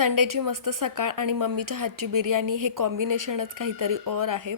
संडेची मस्त सकाळ आणि मम्मीच्या हातची बिर्याणी हे कॉम्बिनेशनच काहीतरी और आहे.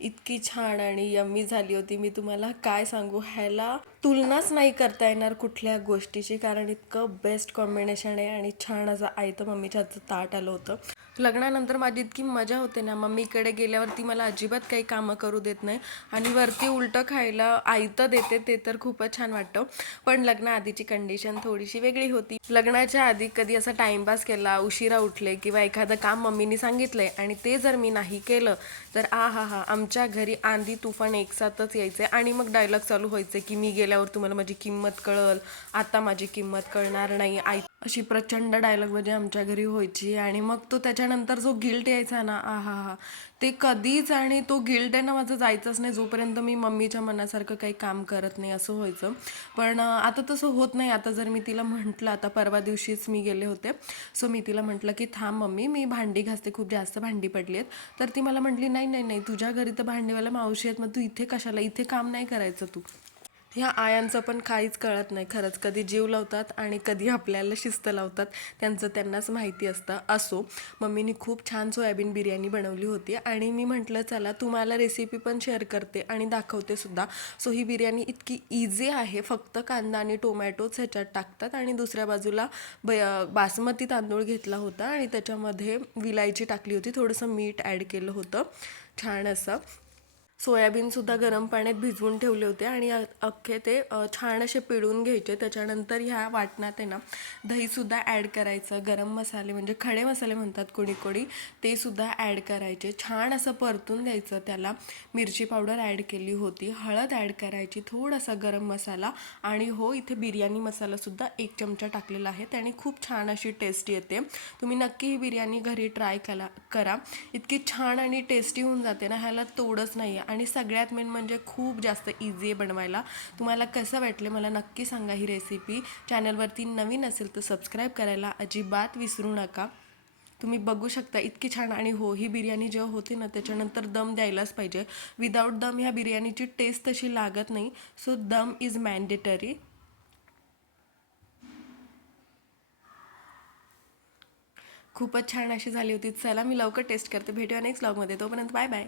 इतकी छान आणि यम्मी झाली होती, मी तुम्हाला काय सांगू. ह्याला तुलनाच नाही करता येणार कुठल्या गोष्टीची, कारण इतकं बेस्ट कॉम्बिनेशन आहे. आणि छान असं आयतं मम्मीच्या हातचं ताट आलं होतं. लग्नानंतर माझी इतकी मजा होते ना, मम्मीकडे गेल्यावरती मला अजिबात काही कामं करू देत नाही आणि वरती उलटं खायला आयतं देते, ते तर खूपच छान वाटतं. पण लग्नाआधीची कंडिशन थोडीशी वेगळी होती. लग्नाच्या आधी कधी असा टाइमपास केला, उशिरा उठले किंवा एखादं काम मम्मीनी सांगितलंय आणि ते जर मी नाही केलं तर हा आमच्या घरी आंधी तुफान एकसाथच यायचे आणि मग डायलॉग चालू व्हायचे की मी गेल्यावर तुम्हाला माझी किंमत कळल, आता माझी किंमत कळणार नाही, अशी प्रचंड डायलॉग म्हणजे आमच्या घरी व्हायची. आणि मग तो त्याच्यानंतर जो गिल्ट यायचा ना, ते कधीच, आणि तो गिल्ट आहे ना माझं जायचंच नाही जोपर्यंत मी मम्मीच्या मनासारखं काही काम करत नाही, असं व्हायचं. पण आता तसं होत नाही. आता जर मी तिला म्हटलं, आता परवा दिवशीच मी गेले होते, सो मी तिला म्हटलं की थांब मम्मी, मी भांडी घासते, खूप जास्त भांडी पडली आहेत. तर ती मला म्हटली नाही नाही नाही, तुझ्या घरी तर भांडीवाला मावशी आहेत, मग तू इथे कशाला, इथे काम नाही करायचं तू. ह्या आयांचं पण काहीच कळत नाही खरंच, कधी जीव लावतात आणि कधी आपल्याला शिस्त लावतात, त्यांचं त्यांनाच माहिती असतं. असो, मम्मीनी खूप छान सोयाबीन बिर्याणी बनवली होती आणि मी म्हटलं चला तुम्हाला रेसिपी पण शेअर करते आणि दाखवते सुद्धा. सो ही बिर्याणी इतकी इझी आहे, फक्त कांदा आणि टोमॅटोच ह्याच्यात टाकतात आणि दुसऱ्या बाजूला बासमती तांदूळ घेतला होता आणि त्याच्यामध्ये विलायची टाकली होती, थोडंसं मीठ ॲड केलं होतं, छान असं. सोयाबीनसुद्धा गरम पाण्यात भिजवून ठेवले होते आणि अख्खे ते छान असे पिळून घ्यायचे. त्याच्यानंतर ह्या वाटणात आहे ना दहीसुद्धा ॲड करायचं, गरम मसाले म्हणजे खडे मसाले म्हणतात कोणी कोणी, ते सुद्धा ॲड करायचे, छान असं परतून द्यायचं त्याला. मिरची पावडर ॲड केली होती, हळद ॲड करायची, थोडासा गरम मसाला आणि हो इथे बिर्याणी मसालासुद्धा 1 चमचा टाकलेला आहे, त्याने खूप छान अशी टेस्ट येते. तुम्ही नक्की ही बिर्याणी घरी ट्राय करा, इतकी छान आणि टेस्टी होऊन जाते ना, ह्याला तोडच नाही आहे. आणि सगळ्यात मेन म्हणजे खूप जास्त इझी आहे बनवायला. तुम्हाला कसं वाटले मला नक्की सांगा ही रेसिपी. चॅनलवरती नवीन असेल तर सबस्क्राईब करायला अजिबात विसरू नका. तुम्ही बघू शकता इतकी छान. आणि हो, ही बिर्याणी जेव्हा होते ना त्याच्यानंतर दम द्यायलाच पाहिजे. विदाऊट दम ह्या बिर्याणीची टेस्ट तशी लागत नाही, सो दम इज मॅन्डेटरी. खूपच छान अशी झाली होती. चला मी लवकर टेस्ट करते, भेटूया नेक्स्ट व्लॉगमध्ये, तोपर्यंत बाय बाय.